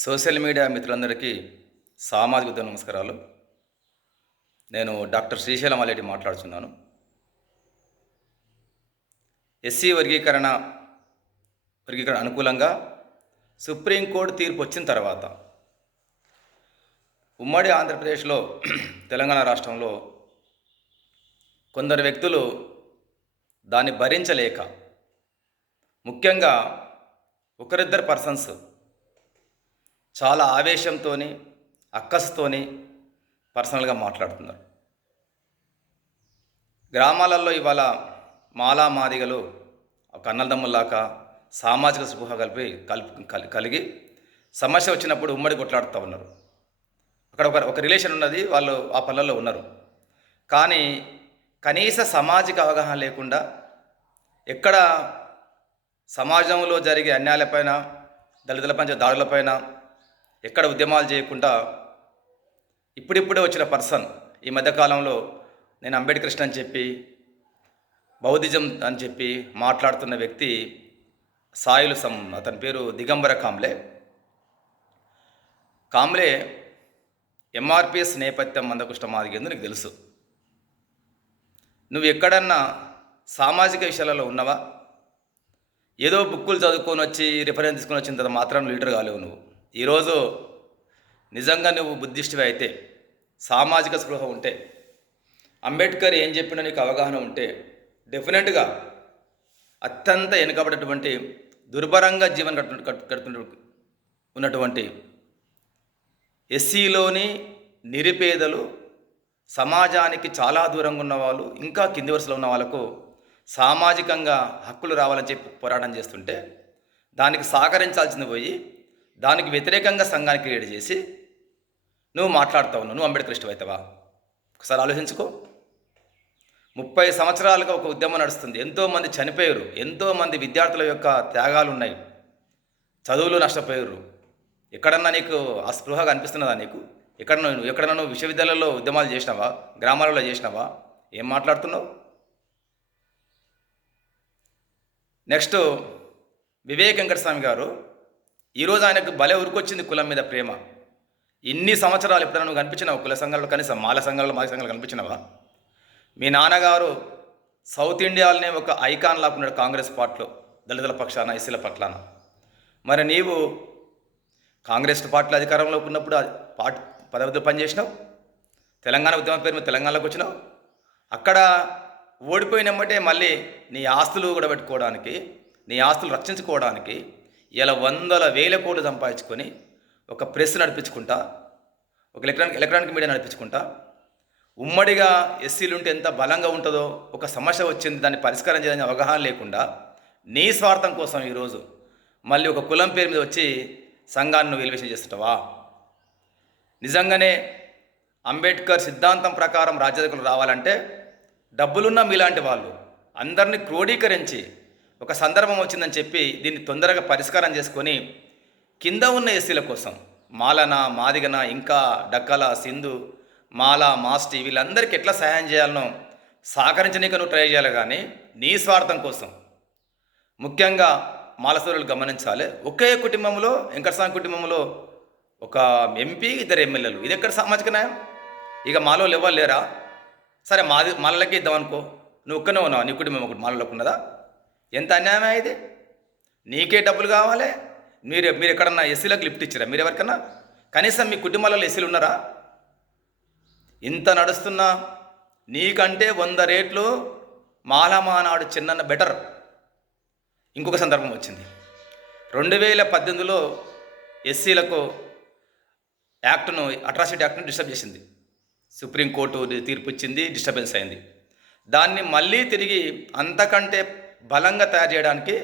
Social media మిత్రులందరికీ సామాజిక ఉద్యమ నమస్కారాలు. నేను డాక్టర్ శ్రీశైలం అలేటి మాట్లాడుతున్నాను. ఎస్సీ వర్గీకరణ అనుకూలంగా సుప్రీంకోర్టు తీర్పు వచ్చిన తర్వాత ఉమ్మడి ఆంధ్రప్రదేశ్లో తెలంగాణ రాష్ట్రంలో కొందరు వ్యక్తులు దాన్ని భరించలేక, ముఖ్యంగా ఒకరిద్దరు పర్సన్స్ చాలా ఆవేశంతోని, అక్కసుతోని పర్సనల్గా మాట్లాడుతున్నారు. గ్రామాలలో ఇవాళ మాలా మాదిగలు ఒక అన్నదమ్ముల్లాగా సామాజిక స్పృహ కలిగి సమస్య వచ్చినప్పుడు ఉమ్మడి కొట్లాడుతూ ఉన్నారు. అక్కడ ఒక రిలేషన్ ఉన్నది, వాళ్ళు ఆ పనులలో ఉన్నారు. కానీ కనీస సామాజిక అవగాహన లేకుండా, ఎక్కడ సమాజంలో జరిగే అన్యాయాలపైన, దళితులపైన దాడులపైన ఎక్కడ ఉద్యమాలు చేయకుండా ఇప్పుడిప్పుడే వచ్చిన పర్సన్ ఈ మధ్యకాలంలో నేను అంబేద్కరిస్ట్ అని చెప్పి, బౌద్ధిజం అని చెప్పి మాట్లాడుతున్న వ్యక్తి సాయిలు అతని పేరు దిగంబర కాంబ్లే. ఎంఆర్పిఎస్ నేపథ్యం మందకృష్ణ మాదిగేందు నీకు తెలుసు. నువ్వు ఎక్కడన్నా సామాజిక విషయాలలో ఉన్నావా? ఏదో బుక్కులు చదువుకొని వచ్చి రిఫరెన్స్ తీసుకొని వచ్చిన తర్వాత మాత్రం లీడర్ కాలేవు నువ్వు. ఈరోజు నిజంగా నువ్వు బుద్ధిష్టివి అయితే, సామాజిక స్పృహ ఉంటే, అంబేద్కర్ ఏం చెప్పినా నీకు అవగాహన ఉంటే, డెఫినెట్గా అత్యంత వెనుకబడినటువంటి దుర్భరంగా జీవనం ఉన్నటువంటి ఎస్సీలోని నిరుపేదలు, సమాజానికి చాలా దూరంగా ఉన్నవాళ్ళు, ఇంకా కింది వరుసలో ఉన్న వాళ్ళకు సామాజికంగా హక్కులు రావాలని చెప్పి పోరాటం చేస్తుంటే, దానికి సహకరించాల్సింది పోయి దానికి వ్యతిరేకంగా సంఘాన్ని క్రియేట్ చేసి నువ్వు మాట్లాడుతూ ఉన్నావు. నువ్వు అంబేద్కరిస్ట్ అవుతావా? ఒకసారి ఆలోచించుకో. 30 సంవత్సరాలుగా ఒక ఉద్యమం నడుస్తుంది. ఎంతోమంది చనిపోయారు, ఎంతోమంది విద్యార్థుల యొక్క త్యాగాలు ఉన్నాయి, చదువులు నష్టపోయారు. ఎక్కడన్నా నీకు ఆ స్పృహ కనిపిస్తున్నదా? నీకు ఎక్కడన్నా నువ్వు విశ్వవిద్యాలయంలో ఉద్యమాలు చేసినావా? గ్రామాలలో చేసినావా? ఏం మాట్లాడుతున్నావు? నెక్స్ట్, వివేక్ వెంకటస్వామి గారు, ఈరోజు ఆయనకు భలే ఉరికొచ్చింది కులం మీద ప్రేమ. ఇన్ని సంవత్సరాలు ఎప్పుడైనా నువ్వు కనిపించినావు కుల సంఘాలలో? కనీసం మాల సంఘాలలో, మాల సంఘాలు కనిపించినావా? మీ నాన్నగారు సౌత్ ఇండియాలోనే ఒక ఐకాన్ లాక్కున్నాడు కాంగ్రెస్ పార్టీలో, దళితుల పక్షాన, ఎస్సీల పట్ల. మరి నీవు కాంగ్రెస్ పార్టీలో అధికారంలో ఉన్నప్పుడు పదవిలో పనిచేసినావు, తెలంగాణ ఉద్యమం పేరు మీద తెలంగాణలోకి వచ్చినావు. అక్కడ ఓడిపోయినమ్మటే మళ్ళీ నీ ఆస్తులు కూడా పెట్టుకోవడానికి, నీ ఆస్తులు రక్షించుకోవడానికి ఇలా వందల వేల కోట్లు సంపాదించుకొని ఒక ప్రెస్ నడిపించుకుంటా, ఒక ఎలక్ట్రానిక్ మీడియా నడిపించుకుంటా, ఉమ్మడిగా ఎస్సీలుంటే ఎంత బలంగా ఉంటుందో, ఒక సమస్య వచ్చింది దాన్ని పరిష్కారం చేయాలని అవగాహన లేకుండా నీ స్వార్థం కోసం ఈరోజు మళ్ళీ ఒక కులం పేరు మీద వచ్చి సంఘాన్ని నువ్వు ఎలివేషన్ చేస్తుంటావా? నిజంగానే అంబేద్కర్ సిద్ధాంతం ప్రకారం రాజ్యాధికారులు రావాలంటే డబ్బులున్న మీలాంటి వాళ్ళు అందరినీ క్రోడీకరించి ఒక సందర్భం వచ్చిందని చెప్పి దీన్ని తొందరగా పరిష్కారం చేసుకొని కింద ఉన్న ఎస్సీల కోసం, మాలన, మాదిగన, ఇంకా డక్కల, సింధు, మాల, మాస్టి వీళ్ళందరికీ ఎట్లా సహాయం చేయాలనో సహకరించనీక నువ్వు ట్రై చేయాలి. కానీ నీ స్వార్థం కోసం, ముఖ్యంగా మాల సోదరులు గమనించాలి. ఒకే కుటుంబంలో, వెంకటస్వామి కుటుంబంలో ఒక ఎంపీ, 2 ఎమ్మెల్యేలు. ఇది ఎక్కడ సామాజిక న్యాయం? ఇక మాలో ఎవరు లేరా? సరే, మాలలకి ఇద్దామనుకో, నువ్వు ఒక్కనే ఉన్నావు, నీ కుటుంబం ఒకటి మాలలోకి ఉన్నదా? ఎంత అన్యాయమే ఇది. నీకే డబ్బులు కావాలి, మీరు ఎక్కడన్నా ఎస్సీలకు లిఫ్ట్ ఇచ్చారా? మీరు ఎవరికన్నా కనీసం మీ కుటుంబాలలో ఎస్సీలు ఉన్నారా? ఇంత నడుస్తున్నా నీకంటే 100 రేట్లు మాలమానాడు చిన్న బెటర్. ఇంకొక సందర్భం వచ్చింది. 2018లో ఎస్సీలకు అట్రాసిటీ యాక్ట్ను డిస్టర్బ్ చేసింది. సుప్రీంకోర్టు తీర్పు ఇచ్చింది, డిస్టర్బెన్స్ అయింది. దాన్ని మళ్ళీ తిరిగి అంతకంటే బలంగా తయారు చేయడానికి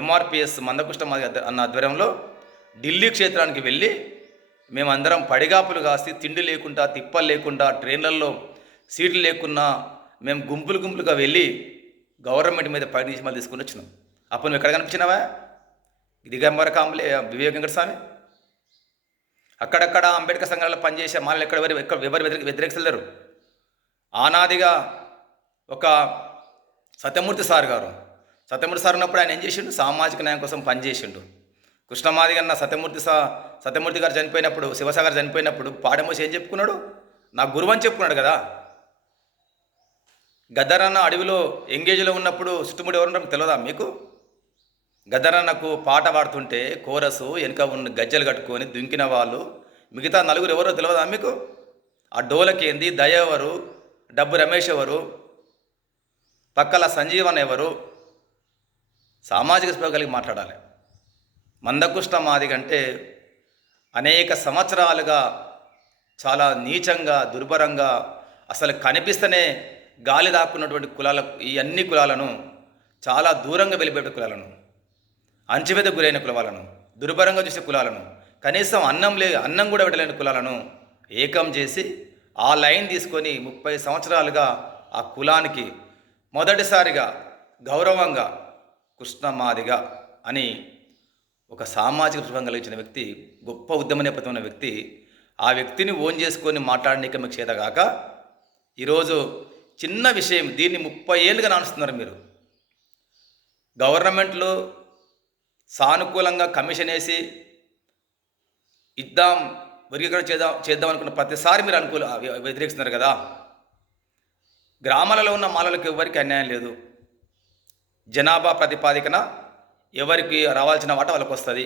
ఎంఆర్పిఎస్ మందకృష్ణ అన్న ఆధ్వర్యంలో ఢిల్లీ క్షేత్రానికి వెళ్ళి మేమందరం పడిగాపులు కాసి, తిండి లేకుండా, తిప్పలు లేకుండా, ట్రైన్లలో సీట్లు లేకున్నా మేము గుంపులుగా వెళ్ళి గవర్నమెంట్ మీద పైన తీసుకుని వచ్చినాం. అప్పుడు నువ్వు ఎక్కడ కనిపించినావా? దిగంబర కాంబ్లే, వివేక్ వెంకటస్వామి. అక్కడక్కడ అంబేద్కర్ సంఘాలలో పనిచేసే మాలలు ఎవరు వ్యతిరేకిస్తలేరు. ఆనాదిగా ఒక సత్యమూర్తి సార్ ఉన్నప్పుడు ఆయన ఏం చేసిండు? సామాజిక న్యాయం కోసం పనిచేసిండు. కృష్ణమాది అన్న సత్యమూర్తి గారు చనిపోయినప్పుడు, శివసాగర్ చనిపోయినప్పుడు పాడమోసి ఏం చెప్పుకున్నాడు? నా గురువు అని చెప్పుకున్నాడు కదా. గద్దరన్న అడవిలో ఎంగేజ్లో ఉన్నప్పుడు చుట్టుముడి ఎవరున్నారో తెలియదా మీకు? గద్దరన్నకు పాట పాడుతుంటే కోరసు వెనుక ఉన్న గజ్జలు కట్టుకొని దుంకిన వాళ్ళు మిగతా నలుగురు ఎవరో తెలియదా మీకు? ఆ డోలకేంది, దయ ఎవరు, డబ్బు రమేష్ ఎవరు, పక్కల సంజీవన్ ఎవరు? సామాజిక స్పృహ కలిగి మాట్లాడాలి. మందకృష్ణ మాది కంటే అనేక సంవత్సరాలుగా చాలా నీచంగా, దుర్భరంగా, అసలు కనిపిస్తేనే గాలి దాక్కున్నటువంటి ఈ అన్ని కులాలను, చాలా దూరంగా వెళ్ళిపోయే కులాలను, అంచువేదకు గురైన కులాలను, దుర్భరంగా చూసే కులాలను, కనీసం అన్నం కూడా పెట్టలేని కులాలను ఏకం చేసి ఆ లైన్ తీసుకొని 30 సంవత్సరాలుగా ఆ కులానికి మొదటిసారిగా గౌరవంగా కృష్ణమాదిగ అని ఒక సామాజిక స్పృహం కలిగించిన వ్యక్తి, గొప్ప ఉద్యమ నేపథ్యం ఉన్న వ్యక్తి, ఆ వ్యక్తిని ఓన్ చేసుకొని మాట్లాడనీక మీకు చేతగాక ఈరోజు చిన్న విషయం దీన్ని 30 ఏళ్ళుగా నానుస్తున్నారు మీరు. గవర్నమెంట్లో సానుకూలంగా కమిషన్ వేసి ఇద్దాం, వర్గీకరణ చేద్దాం అనుకున్న ప్రతిసారి మీరు వ్యతిరేకిస్తున్నారు కదా. గ్రామాలలో ఉన్న మాలలకు ఎవరికి అన్యాయం లేదు. జనాభా ప్రాతిపాదికన ఎవరికి రావాల్సిన వాట వాళ్ళకి వస్తుంది.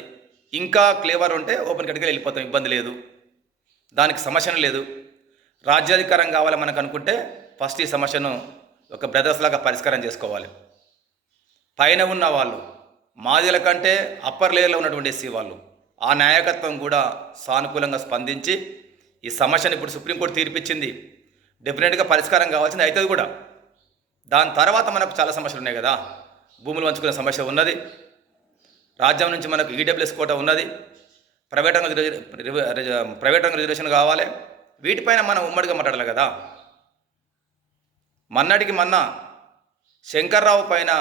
ఇంకా క్లేవర్ ఉంటే ఓపెన్ కట్టుకెళ్ళి వెళ్ళిపోతాం, ఇబ్బంది లేదు, దానికి సమస్యను లేదు. రాజ్యాధికారం కావాలి మనకు అనుకుంటే ఫస్ట్ ఈ సమస్యను ఒక బ్రదర్స్ లాగా పరిష్కారం చేసుకోవాలి. పైన ఉన్న వాళ్ళు మాదిల కంటే అప్పర్ లేయర్లో ఉన్నటువంటి ఎస్సీ వాళ్ళు, ఆ నాయకత్వం కూడా సానుకూలంగా స్పందించి ఈ సమస్యను ఇప్పుడు సుప్రీంకోర్టు తీర్పిచ్చింది, డెఫినెట్గా పరిష్కారం కావాల్సింది అవుతుంది కూడా. దాని తర్వాత మనకు చాలా సమస్యలు ఉన్నాయి కదా. భూములు పంచుకునే సమస్య ఉన్నది, రాజ్యం నుంచి మనకు ఈడబ్ల్యూఎస్ కోట ఉన్నది, ప్రైవేట్ రంగ రిజర్వేషన్ కావాలి. వీటిపైన మనం ఉమ్మడిగా మాట్లాడాలి కదా. మొన్నటికి మొన్న శంకర్రావు పైన